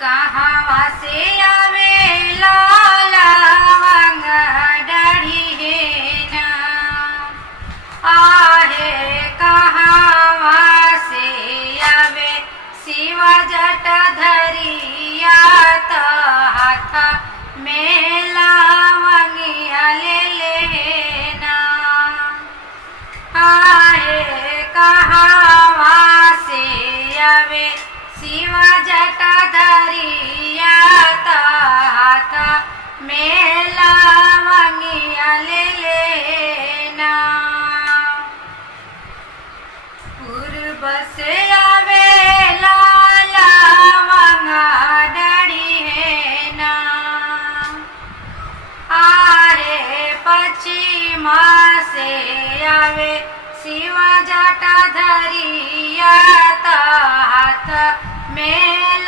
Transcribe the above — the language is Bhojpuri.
कहवा से आवे लवंग डढ़ी हे ना आहे कहवा से आवे शिव जट धरिया त हाथ में लवंगिया ले लेना आहे कहवा से आवे शिव जट धरिया त हाथ में लवंगिया ले लेना पूर्व से आवे लवंग डढ़ी है ना आहे पश्चिम से आवे शिव जट धरिया त हाथ में